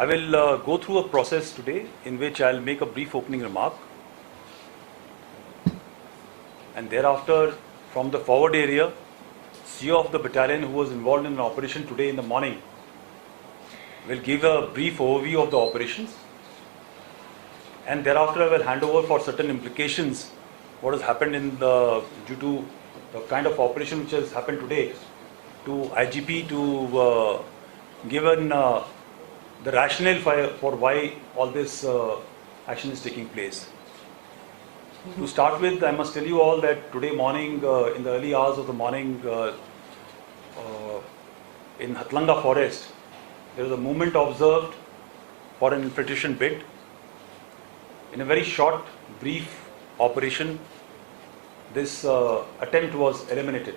I will go through a process today in which I'll make a brief opening remark, and thereafter from the forward area, CEO of the battalion who was involved in an operation today in the morning will give a brief overview of the operations, and thereafter I will hand over for certain implications what has happened due to the kind of operation which has happened today to IGP to given the rationale for why all this action is taking place. To start with, I must tell you all that today morning, in the early hours of the morning, in Hatlanga forest, there was a movement observed for an infiltration bid. In a very short, brief operation, this attempt was eliminated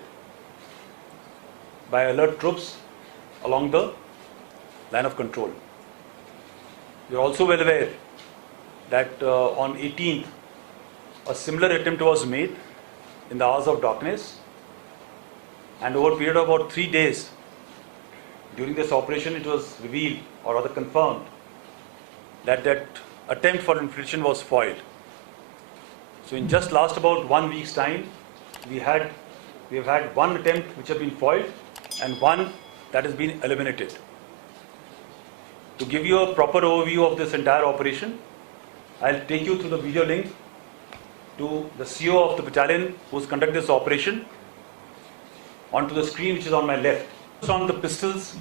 by alert troops along the line of control. You are also well aware that on 18th, a similar attempt was made in the hours of darkness, and over a period of about 3 days, during this operation it was revealed, or rather confirmed, that attempt for infiltration was foiled. So in just last about 1 week's time, we have had one attempt which has been foiled and one that has been eliminated. To give you a proper overview of this entire operation, I'll take you through the video link to the CEO of the battalion who has conducted this operation onto the screen which is on my left. On the pistols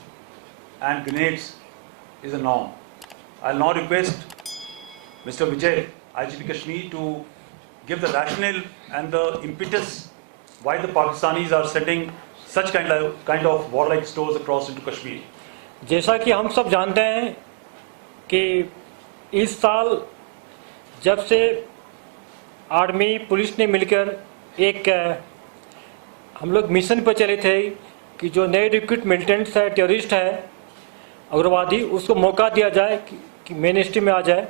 and grenades is a norm. I'll now request Mr. Vijay, IGP Kashmir, to give the rationale and the impetus why the Pakistanis are sending such kind of warlike stores across into Kashmir. जैसा कि हम सब जानते हैं कि इस साल जब से आर्मी पुलिस ने मिलकर एक हम लोग मिशन पर चले थे कि जो नए रिक्रूट मिलिटेंट्स है, टेररिस्ट है, उग्रवादी, उसको मौका दिया जाए कि मेन स्ट्रीम में आ जाए।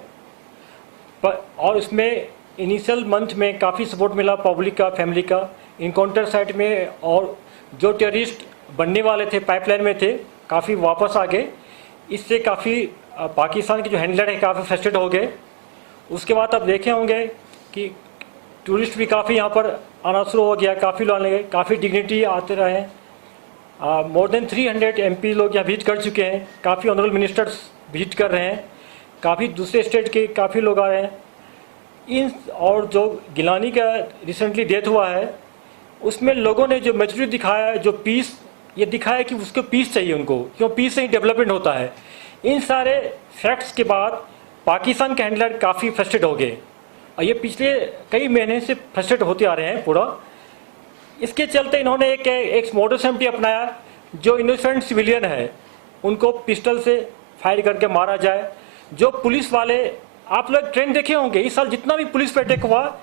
और इसमें इनिशियल मंथ में काफ़ी सपोर्ट मिला पब्लिक का, फैमिली का, इनकाउंटर साइट में, और जो टेररिस्ट बनने वाले थे पाइपलाइन में थे काफ़ी वापस आ गए। इससे काफ़ी पाकिस्तान के जो हैंडलर हैं काफ़ी फ्रस्ट्रेट हो गए। उसके बाद आप देखे होंगे कि टूरिस्ट भी काफ़ी यहाँ पर आना शुरू हो गया, काफ़ी लोग आने लगे, काफ़ी डिग्निटी आते रहे। मोर देन 300 MP लोग यहाँ विजिट कर चुके हैं, काफ़ी ऑनरेबल मिनिस्टर्स विजिट कर रहे हैं, काफ़ी दूसरे स्टेट के काफ़ी लोग आ रहे हैं। और जो गिलानी का रिसेंटली डेथ हुआ है उसमें लोगों ने जो मैच्योरिटी दिखाया है, जो पीस ये दिखाया है कि उसको पीस चाहिए उनको, क्यों पीस से ही डेवलपमेंट होता है। इन सारे फैक्ट्स के बाद पाकिस्तान के हैंडलर काफ़ी फ्रस्ट्रेट हो गए और ये पिछले कई महीने से फ्रस्ट्रेट होते आ रहे हैं पूरा। इसके चलते इन्होंने एक मॉडस एम्प्टी अपनाया, जो इनोसेंट सिविलियन है उनको पिस्टल से फायर करके मारा जाए। जो पुलिस वाले, आप लोग ट्रेंड देखे होंगे, इस साल जितना भी पुलिस पे अटैक हुआ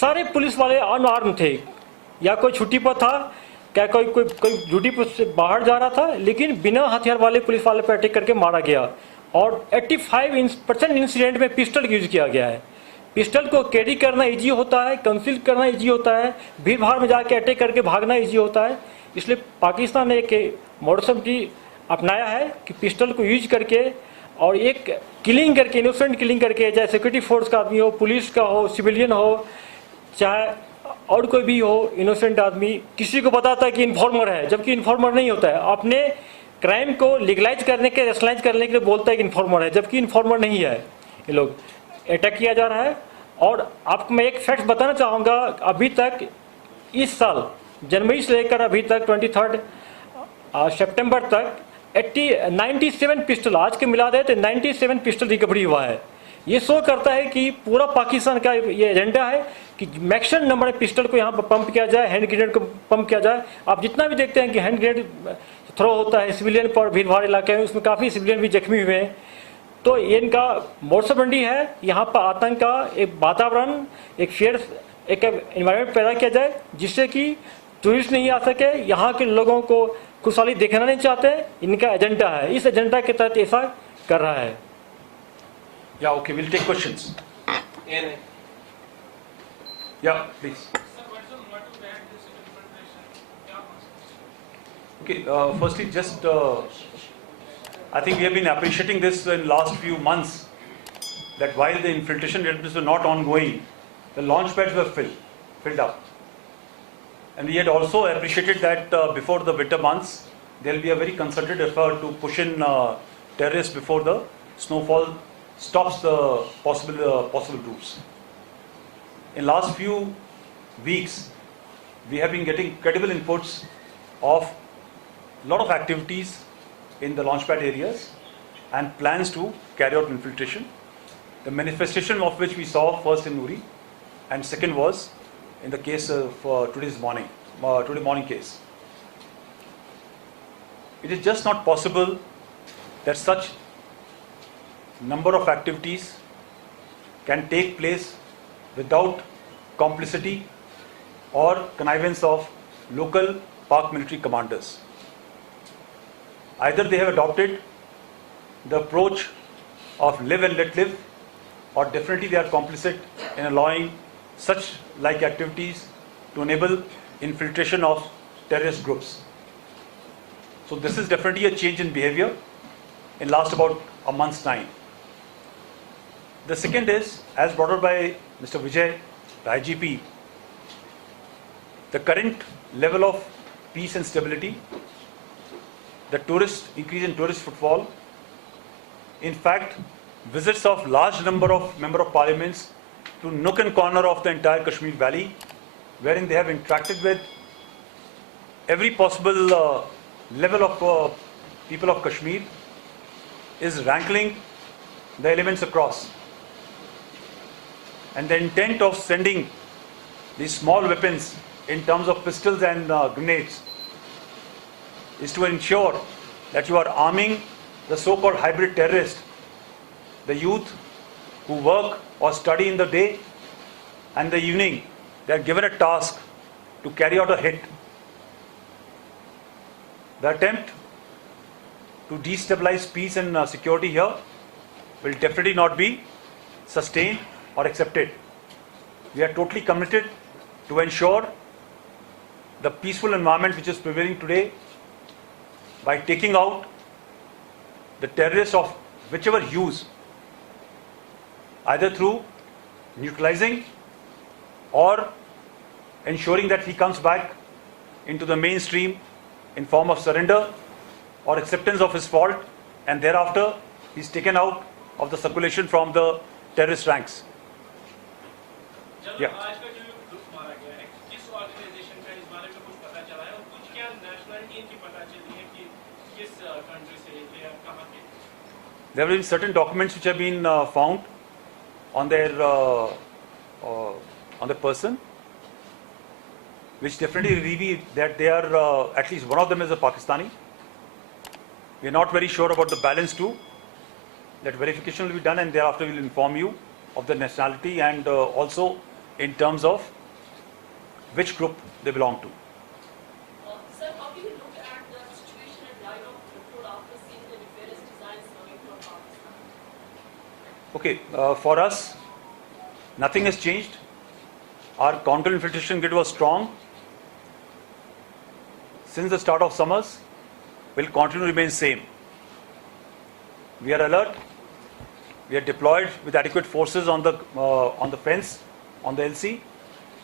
सारे पुलिस वाले अनआर्म थे, या कोई छुट्टी पर था, क्या कोई ड्यूटी पर से बाहर जा रहा था, लेकिन बिना हथियार वाले पुलिस वाले पर अटैक करके मारा गया। और 85% इंसिडेंट में पिस्टल यूज किया गया है। पिस्टल को कैरी करना इजी होता है, कंसील करना इजी होता है, भीड़ भाड़ में जाके अटैक करके भागना इजी होता है। इसलिए पाकिस्तान ने एक मॉडस ऑपरेंडी अपनाया है कि पिस्टल को यूज करके और एक किलिंग करके, इनोसेंट किलिंग करके, चाहे सिक्योरिटी फोर्स का आदमी हो, पुलिस का हो, सिविलियन हो, चाहे और कोई भी हो, इनोसेंट आदमी किसी को बताता है कि इन्फॉर्मर है, जबकि इन्फॉर्मर नहीं होता है। अपने क्राइम को लीगलाइज करने के, रेशनलाइज करने के लिए बोलता है कि इन्फॉर्मर है, जबकि इन्फॉर्मर नहीं है। ये लोग अटैक किया जा रहा है। और आपको मैं एक फैक्ट बताना चाहूँगा, अभी तक इस साल जनवरी से लेकर अभी तक 23 सितंबर तक 97 पिस्टल, आज के मिला दे तो 97 पिस्टल रिकवरी हुआ है। ये शो करता है कि पूरा पाकिस्तान का ये एजेंडा है कि मैक्सिमम नंबर ऑफ पिस्टल को यहाँ पर पंप किया जाए, हैंड ग्रेनेड को पंप किया जाए। आप जितना भी देखते हैं कि हैंड ग्रेनेड थ्रो होता है सिविलियन पर, भीड़ भाड़ इलाके में, उसमें काफ़ी सिविलियन भी जख्मी हुए हैं। तो ये इनका मॉडस ऑपरेंडी है, यहाँ पर आतंक का एक वातावरण, एक फेयर एक एनवायरनमेंट पैदा किया जाए जिससे कि टूरिस्ट नहीं आ सके, यहाँ के लोगों को खुशहाली देखना नहीं चाहते। इनका एजेंडा है, इस एजेंडा के तहत ऐसा कर रहा है। Yeah, okay, we'll take questions. Yeah, please. Okay, firstly, just I think we have been appreciating this in last few months, that while the infiltration attempts were not ongoing, the launch pads were filled up. And we had also appreciated that before the winter months, there will be a very concerted effort to push in terrorists before the snowfall stops the possible routes. In last few weeks, we have been getting credible inputs of a lot of activities in the launchpad areas and plans to carry out infiltration. The manifestation of which we saw first in Uri, and second was in the case of today morning case. It is just not possible that such number of activities can take place without complicity or connivance of local Pak military commanders. Either they have adopted the approach of live and let live, or definitely they are complicit in allowing such like activities to enable infiltration of terrorist groups. So this is definitely a change in behavior in last about a month's time. The second is, as brought out by Mr. Vijay, the IGP, the current level of peace and stability, the increase in tourist footfall, in fact, visits of large number of member of parliaments to nook and corner of the entire Kashmir Valley, wherein they have interacted with every possible level of people of Kashmir, is rankling the elements across. And the intent of sending these small weapons in terms of pistols and grenades is to ensure that you are arming the so-called hybrid terrorist, the youth who work or study in the day, and the evening they are given a task to carry out a hit. The attempt to destabilize peace and security here will definitely not be sustained or accepted. We are totally committed to ensure the peaceful environment which is prevailing today by taking out the terrorists of whichever hues, either through neutralizing or ensuring that he comes back into the mainstream in form of surrender or acceptance of his fault, and thereafter he's taken out of the circulation from the terrorist ranks. Yeah. आज का जो group मारा गया है, किस organisation का इस बारे में कुछ पता चला है और कुछ क्या नेशनलिटी इनकी पता चली है कि किस कंट्री से या कहां के? There have been certain documents which have been found on the person, which definitely reveal that they are at least one of them is a Pakistani. We are not very sure about the balance too. That verification will be done, and thereafter we will inform you of the nationality and also in terms of which group they belong to. Sir, how do you look at the situation at line of control after seeing the nefarious designs coming from Pakistan? Okay, for us, nothing has changed. Our counter-infiltration grid was strong since the start of summers. Will continue to remain same. We are alert. We are deployed with adequate forces on the fence, on the LC,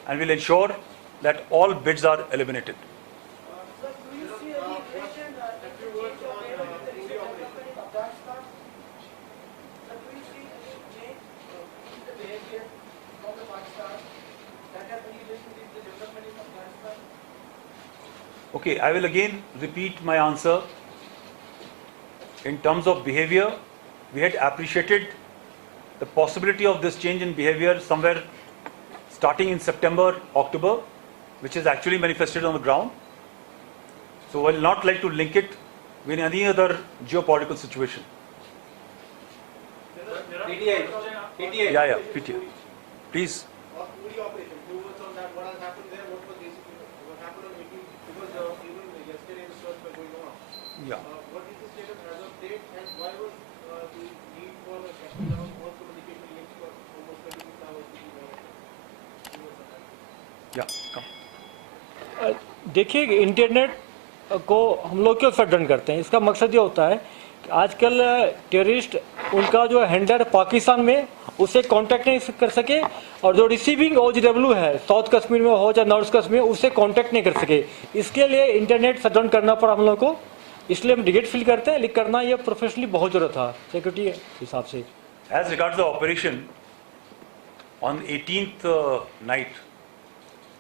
and will ensure that all bids are eliminated. Sir, do you see any aggression if you change of behavior with the recent development in Afghanistan? Sir, do you see any change in the behavior from the Pakistan that has any relation with the development in Afghanistan? Okay, I will again repeat my answer. In terms of behavior, we had appreciated the possibility of this change in behavior somewhere starting in September, October, which is actually manifested on the ground. So I will not like to link it with any other geopolitical situation. PTI. Yeah, PTI. Please. Uri operation. Two words on that. What has happened there? What was basically what happened on 18th? Because even yesterday the search was going on. Yeah. What is the status as of date, and why was the need for the shutting down all communication links for almost 26 hours to be monitored? Yeah. Come. देखिए internet को हम लोग क्यों shut down करते हैं, इसका मकसद ये होता है आजकल टेररिस्ट उनका जो हैंडलर पाकिस्तान में उसे कांटेक्ट नहीं कर सके, और जो रिसीविंग OGW है साउथ कश्मीर में हो या नॉर्थ कश्मीर में उससे कांटेक्ट नहीं कर सके। इसके लिए इंटरनेट शट डाउन करना पड़ा हम लोग को, इसलिए हम रिग्रेट फील करते हैं, लेकिन करना ये प्रोफेशनली बहुत जरूरत था सिक्योरिटी के हिसाब से। As regards the operation, on 18th night,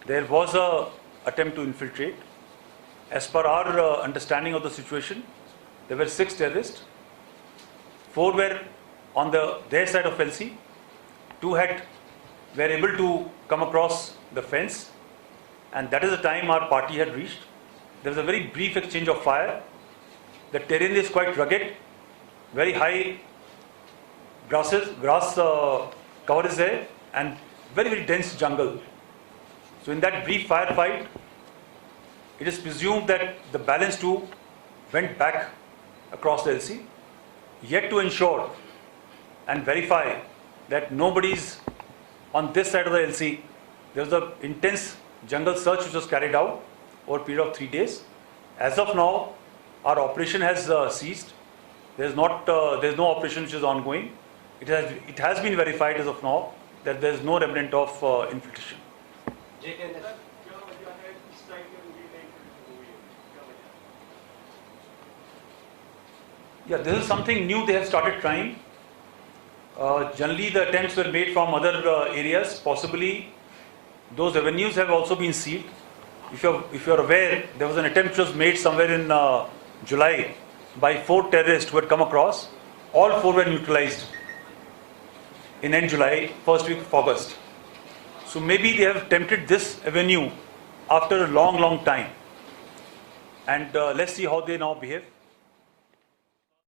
there was a attempt to infiltrate. As per our understanding of the situation, there were 6 terrorists. 4 were on their side of LC. 2 were able to come across the fence, and that is the time our party had reached. There was a very brief exchange of fire. The terrain is quite rugged, very high grass cover is there, and very, very dense jungle. So in that brief firefight, it is presumed that the balance 2 went back across the LC, yet to ensure and verify that nobody's on this side of the LC. There was an intense jungle search which was carried out over a period of 3 days. As of now, our operation has ceased. There is no operation which is ongoing. It has been verified as of now that there is no remnant of infiltration. Yeah, this is something new they have started trying. Generally, the attempts were made from other areas. Possibly, those avenues have also been sealed. If you're aware, there was an attempt which was made somewhere in July by 4 terrorists who had come across. All 4 were neutralized in end July, first week of August. So maybe they have attempted this avenue after a long, long time. And let's see how they now behave.